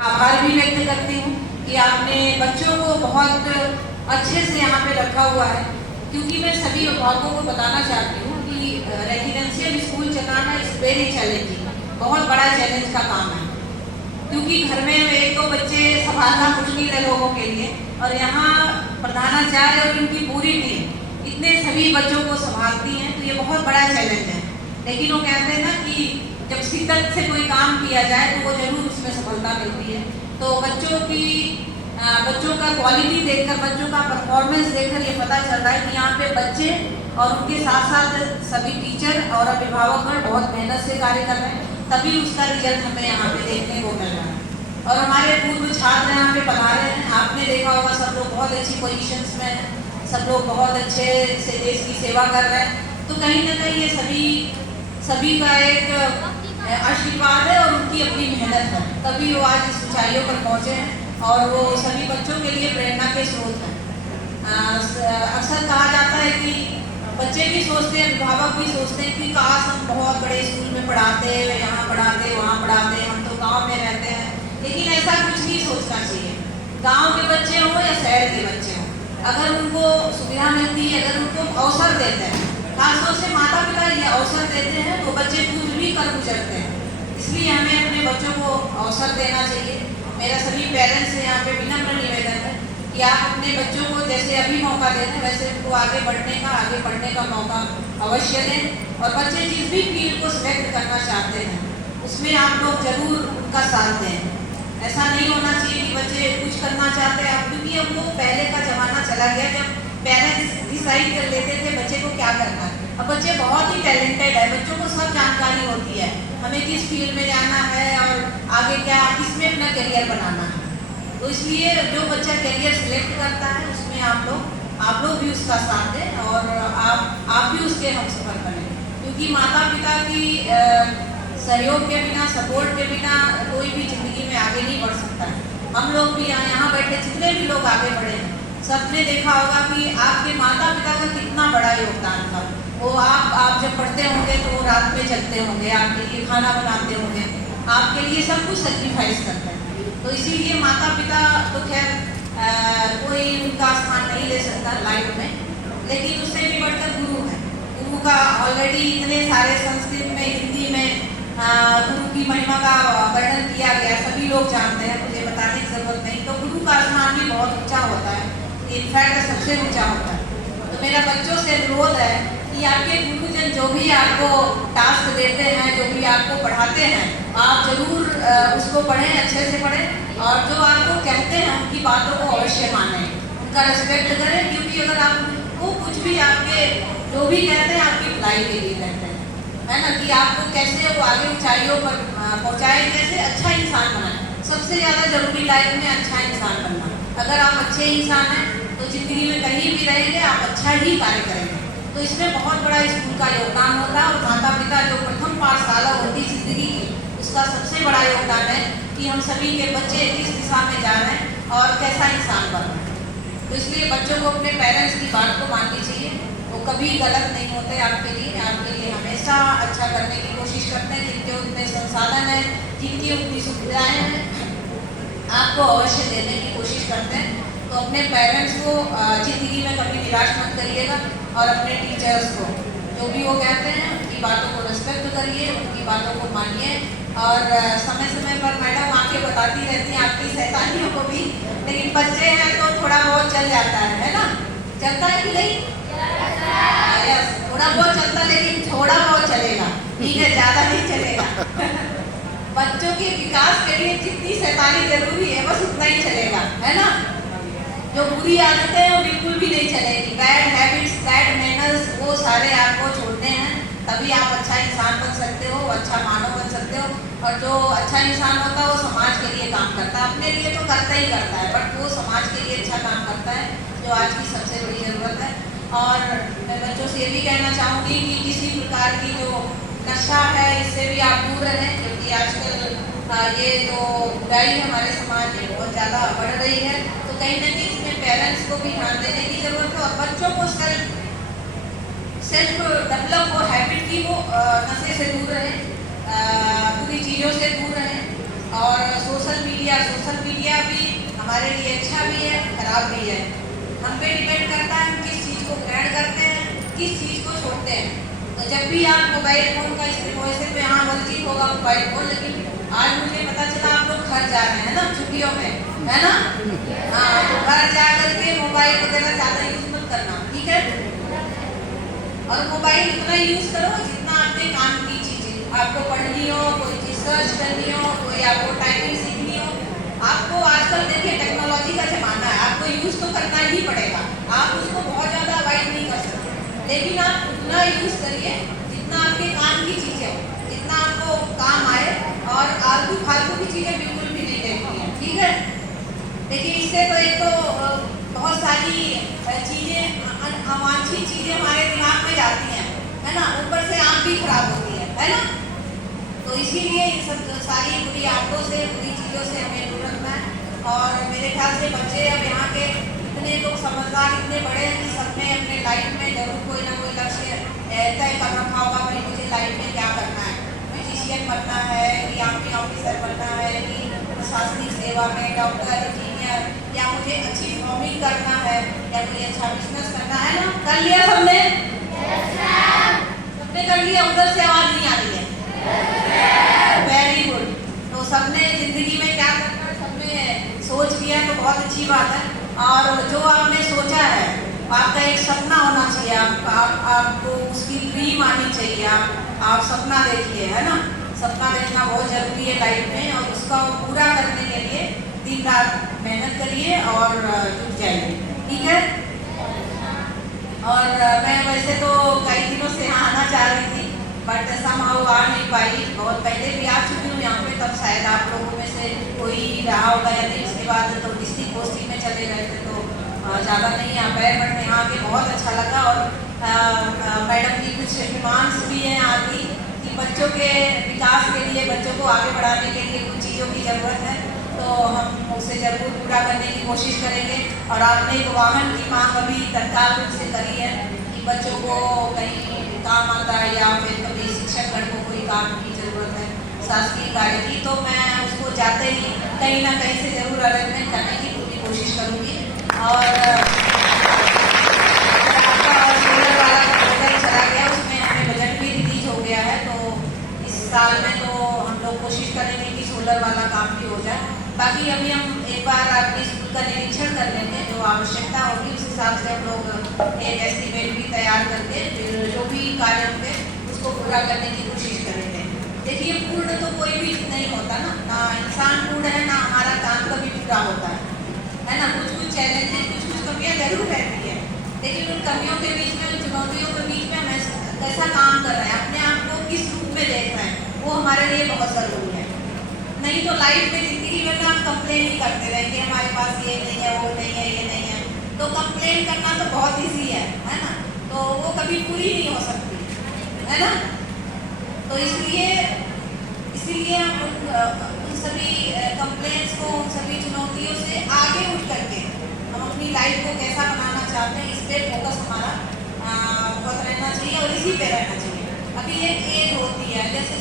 आभार भी व्यक्त करती हूँ कि आपने बच्चों को बहुत अच्छे से यहाँ पे रखा हुआ है, क्योंकि मैं सभी अभिभावकों को बताना चाहती हूँ कि रेजिडेंशियल स्कूल चलाना इज वेरी चैलेंजिंग, बहुत बड़ा चैलेंज का काम है, क्योंकि घर में एक दो बच्चे संभालना मुश्किल है लोगों के लिए, और यहाँ प्रधानाचार्य और उनकी पूरी टीम इतने सभी बच्चों को संभालती हैं, तो ये बहुत बड़ा चैलेंज है। लेकिन वो कहते हैं ना कि जब शिद्दत से कोई काम किया जाए तो वो जरूर उसमें सफलता मिलती है। तो बच्चों का क्वालिटी देखकर, बच्चों का परफॉर्मेंस देखकर ये पता चल रहा है कि यहाँ पे बच्चे और उनके साथ साथ सभी टीचर और अभिभावकगण बहुत मेहनत से कार्य कर रहे हैं, तभी उसका रिजल्ट हमें यहाँ पे देखने को मिल रहा है। और हमारे पूर्व छात्र यहाँ पे पढ़ा रहे हैं, आपने देखा होगा सब लोग बहुत अच्छी पोजीशंस में हैं, सब लोग बहुत अच्छे से देश की सेवा कर रहे हैं। तो कहीं ना कहीं ये सभी का एक आशीर्वाद है और उनकी अपनी मेहनत है, तभी वो आज इस ऊंचाइयों पर पहुँचे हैं और वो सभी बच्चों के लिए प्रेरणा के स्रोत हैं। अक्सर कहा जाता है कि बच्चे भी सोचते हैं, अभिभावक भी सोचते हैं कि काश हम बहुत बड़े स्कूल में पढ़ाते, यहाँ पढ़ाते, वहाँ पढ़ाते, हम तो गांव में रहते हैं। लेकिन ऐसा कुछ नहीं सोचना चाहिए। गांव के बच्चे हों या शहर के बच्चे हों, अगर उनको सुविधा मिलती है, अगर उनको अवसर देते हैं, खासतौर से माता पिता ये अवसर देते हैं, तो बच्चे कुछ भी कर गुजरते हैं। इसलिए हमें अपने बच्चों को अवसर देना चाहिए। मेरा सभी पेरेंट्स से यहाँ पे विनम्र निवेदन है कि आप अपने बच्चों को जैसे अभी मौका देते हैं, वैसे उनको आगे पढ़ने का मौका अवश्य दें। और बच्चे जिस भी फील्ड को सिलेक्ट करना चाहते हैं उसमें आप लोग जरूर उनका साथ दें। ऐसा नहीं होना चाहिए कि बच्चे कुछ करना चाहते हैं, क्योंकि अब वो पहले का जमाना चला गया जब पेरेंट्स डिसाइड कर लेते थे बच्चे को क्या करना है। अब बच्चे बहुत ही टैलेंटेड है, बच्चों को सब जानकारी होती है, हमें किस फील्ड में जाना है और आगे क्या किसमें अपना करियर बनाना है। तो इसलिए जो बच्चा करियर सिलेक्ट करता है उसमें आप लोग भी उसका साथ दें और आप भी उसके हमसफर बने, क्योंकि माता पिता की सहयोग के बिना, सपोर्ट के बिना कोई भी जिंदगी में आगे नहीं बढ़ सकता है। हम लोग भी यहाँ बैठे जितने भी लोग आगे बढ़े हैं, सबने देखा होगा कि आपके माता पिता का कितना बड़ा योगदान था। वो आप जब पढ़ते होंगे तो वो रात में जगते होंगे, आपके लिए खाना बनाते होंगे, आपके लिए सब कुछ सेक्रीफाइस करते हैं। तो इसीलिए माता पिता तो खैर कोई उनका स्थान नहीं ले सकता लाइफ में, लेकिन उससे भी बढ़कर गुरु है। गुरु का ऑलरेडी इतने सारे संस्कृत में, हिंदी में गुरु की महिमा का वर्णन किया गया, सभी लोग जानते हैं, मुझे बताने की जरूरत नहीं। तो गुरु का स्थान भी बहुत ऊंचा होता है, इनफैक्ट सबसे ऊंचा होता है। तो मेरा बच्चों से अनुरोध है कि आपके गुरुजन जो भी आपको टास्क देते हैं, जो भी आपको पढ़ाते हैं, आप जरूर उसको पढ़ें, अच्छे से पढ़ें, और जो आपको कहते हैं उनकी बातों को अवश्य मानें, उनका रिस्पेक्ट करें, क्योंकि अगर आपको कुछ भी आपके जो भी कहते हैं आपकी भलाई के लिए कहते हैं, है ना, कि आपको कैसे वो आगे ऊंचाइयों पर पहुँचाए, कैसे अच्छा इंसान बनाए। सबसे ज़्यादा जरूरी लाइफ में अच्छा इंसान बनना। अगर आप अच्छे इंसान हैं तो जिंदगी में कहीं भी रहेंगे आप अच्छा ही कार्य करेंगे। तो इसमें बहुत बड़ा स्कूल का योगदान होता है, और माता पिता जो प्रथम पाठशाला होती जिंदगी की, उसका सबसे बड़ा योगदान है कि हम सभी के बच्चे किस दिशा में जा रहे हैं और कैसा इंसान बन रहे हैं। तो इसलिए बच्चों को अपने पेरेंट्स की बात को माननी चाहिए, वो कभी गलत नहीं होते, आपके लिए हमेशा अच्छा करने की कोशिश करते हैं। जिनके उतने संसाधन हैं, जिनकी उतनी सुविधाएँ हैं, आपको अवश्य देने की कोशिश करते हैं। तो अपने पेरेंट्स को जिंदगी में कभी निराश मत करिएगा, और अपने टीचर्स को जो भी वो कहते हैं उनकी बातों को रिस्पेक्ट करिए, उनकी बातों को मानिए, और समय समय पर मैडम आके बताती रहती हैं आपकी शैतानियों को भी, लेकिन बच्चे हैं तो थोड़ा बहुत चल जाता है ना, चलता है कि नहीं? यस, थोड़ा बहुत चलता, लेकिन थोड़ा बहुत चलेगा, ठीक है, ज़्यादा नहीं चलेगा। बच्चों के विकास के लिए जितनी शैतानी जरूरी है बस उतना ही चलेगा, है ना। जो बुरी आदतें हैं वो बिल्कुल भी नहीं चलेगी, बैड हैबिट्स, बैड मैनर्स, वो सारे आपको छोड़ने हैं, तभी आप अच्छा इंसान बन सकते हो, अच्छा मानव बन सकते हो। और जो अच्छा इंसान होता है वो समाज के लिए काम करता है, अपने लिए तो करता ही करता है, बट वो समाज के लिए अच्छा काम करता है, जो आज की सबसे बड़ी ज़रूरत है। और मैं बच्चों से ये भी कहना चाहूँगी कि किसी प्रकार की जो नशा है इससे भी आप दूर रहें, क्योंकि आजकल ये जो बुराई हमारे समाज में बहुत ज़्यादा बढ़ रही है। तो कहीं ना कहीं इसमें पेरेंट्स को भी ध्यान देने की ज़रूरत है, और बच्चों को सेल्फ डेवलप हो हैबिट की, वो नशे से दूर रहें, बुरी चीज़ों से दूर रहें, और सोशल मीडिया भी हमारे लिए अच्छा भी है, खराब भी है। हम पे डिपेंड करता है हम किस चीज़ को ग्रहण करते हैं, किस चीज़ को छोड़ते हैं। तो जब भी आप मोबाइल फ़ोन का इस्तेमाल, वैसे में हाँ वर्जित होगा मोबाइल फ़ोन, लेकिन आज मुझे पता चला आप लोग घर जा रहे हैं ना छुट्टियों में, है ना? हाँ, तो घर जा करके मोबाइल वगैरह ज़्यादा यूज़ मत करना, ठीक है? और मोबाइल उतना यूज़ करो जितना आपके काम की चीज़ें, आपको पढ़नी हो, कोई चीज़ सर्च करनी हो, कोई आपको टाइपिंग सीखनी हो। आपको आजकल देखिए टेक्नोलॉजी का ज़माना है, आपको यूज़ तो करना ही पड़ेगा। आप उसको बहुत ज़्यादा अवॉइड नहीं कर सकते, लेकिन आप उतना यूज़ करिए जितना आपके काम की चीज़ें हो, जितना आपको काम आए, और फालतू की चीज़ें बिल्कुल भी नहीं देखनी है, ठीक है? लेकिन इससे तो एक तो बहुत सारी चीज़ें, अवांछित चीज़ें हमारे दिमाग में जाती हैं, है ना? ऊपर से आँख भी खराब होती है ना? तो इसीलिए इन सब सारी बुरी आदतों से, बुरी चीज़ों से हमें दूर रखना है। और मेरे ख्याल से बच्चे अब यहाँ के इतने लोग समझदार, इतने बड़े हैं कि सबने अपने लाइफ में जरूर कोई ना कोई लक्ष्य तय कर रखा होगा कि मुझे लाइफ में क्या करना है। म्यूजिशियन बनना है, कि आर्मी ऑफिसर बनना है, कि प्रशासनिक सेवा में डॉक्टर, इंजीनियर, या मुझे अच्छी फार्मिंग करना है, या कोई अच्छा बिजनेस करना है ना? कर लिया सबने? सबने कर लिया? उधर से आवाज़ नहीं आ रही है। Very good. तो सबने जिंदगी में क्या करना है, सबने सोच लिया तो बहुत अच्छी बात है। और जो आपने सोचा है, आपका एक सपना होना चाहिए, आपको उसकी ड्रीम आनी चाहिए। आप सपना देखिए, है ना? सपना देखना बहुत जरूरी है लाइफ में, और उसका पूरा करने के लिए दिन रात मेहनत करिए और जुट जाइए, ठीक है? और मैं वैसे तो कई दिनों से यहाँ आना चाह रही थी, बट समहाउ आ नहीं पाई। बहुत पहले भी आ चुकी हूँ यहाँ पे, तब शायद आप लोगों में से कोई रहा होगा या नहीं। उसके बाद तो डिस्ट्रिक्ट पोस्टिंग में चले गए थे, तो ज़्यादा नहीं आ पाए, बट यहाँ आके बहुत अच्छा लगा। और मैडम की कुछ डिमांड्स भी हैं आगे कि बच्चों के विकास के लिए, बच्चों को आगे बढ़ाने के लिए कुछ चीज़ों की ज़रूरत है, तो हम उसे ज़रूर पूरा करने की कोशिश करेंगे। और आपने एक वाहन की मांग अभी तत्काल रूप से करी है कि बच्चों को कहीं काम आता है, या फिर कभी शिक्षकगण को कोई काम की ज़रूरत है शासकीय कार्य की, तो मैं उसको जाते ही कहीं ना कहीं से ज़रूर अरेंजमेंट करने की पूरी कोशिश करूँगी। और सोलर वाला प्रपोजल चला गया, उसमें हमें बजट भी रिलीज हो गया है, तो इस साल में तो हम लोग कोशिश करेंगे कि सोलर वाला काम भी हो जाए। बाकी अभी हम एक बार आपके स्कूल का निरीक्षण कर लेंगे, जो आवश्यकता होगी उस हिसाब से हम लोग एक एस्टीमेट भी तैयार करके फिर जो भी कार्य होंगे उसको पूरा करने की कोशिश करेंगे। देखिए, पूर्ण तो कोई भी नहीं होता ना इंसान पूर्ण है, ना हमारा काम कभी पूरा होता है ना? कुछ चैलेंजेस, कुछ कमियाँ जरूर रहती है, लेकिन उन कमियों के बीच में, उन चुनौतियों के बीच में हम कैसा काम कर रहे हैं, अपने आप को किस रूप में देख रहे हैं, वो हमारे लिए बहुत ज़रूरी है। नहीं तो लाइफ में, जिंदगी में हम कंप्लेन ही करते रहेंगे, हमारे पास ये नहीं है, वो नहीं है, ये नहीं है। तो कंप्लेन करना तो बहुत ईजी है ना? तो वो कभी पूरी नहीं हो सकती, है ना? तो इसीलिए हम उन सभी कंप्लेंट्स को, उन सभी चुनौतियों से आगे उठ करके हम अपनी लाइफ को कैसा बनाना चाहते हैं, इस पर फोकस हमारा बहुत रहना चाहिए और इसी पे रहना चाहिए। अभी एक एज होती है, जैसे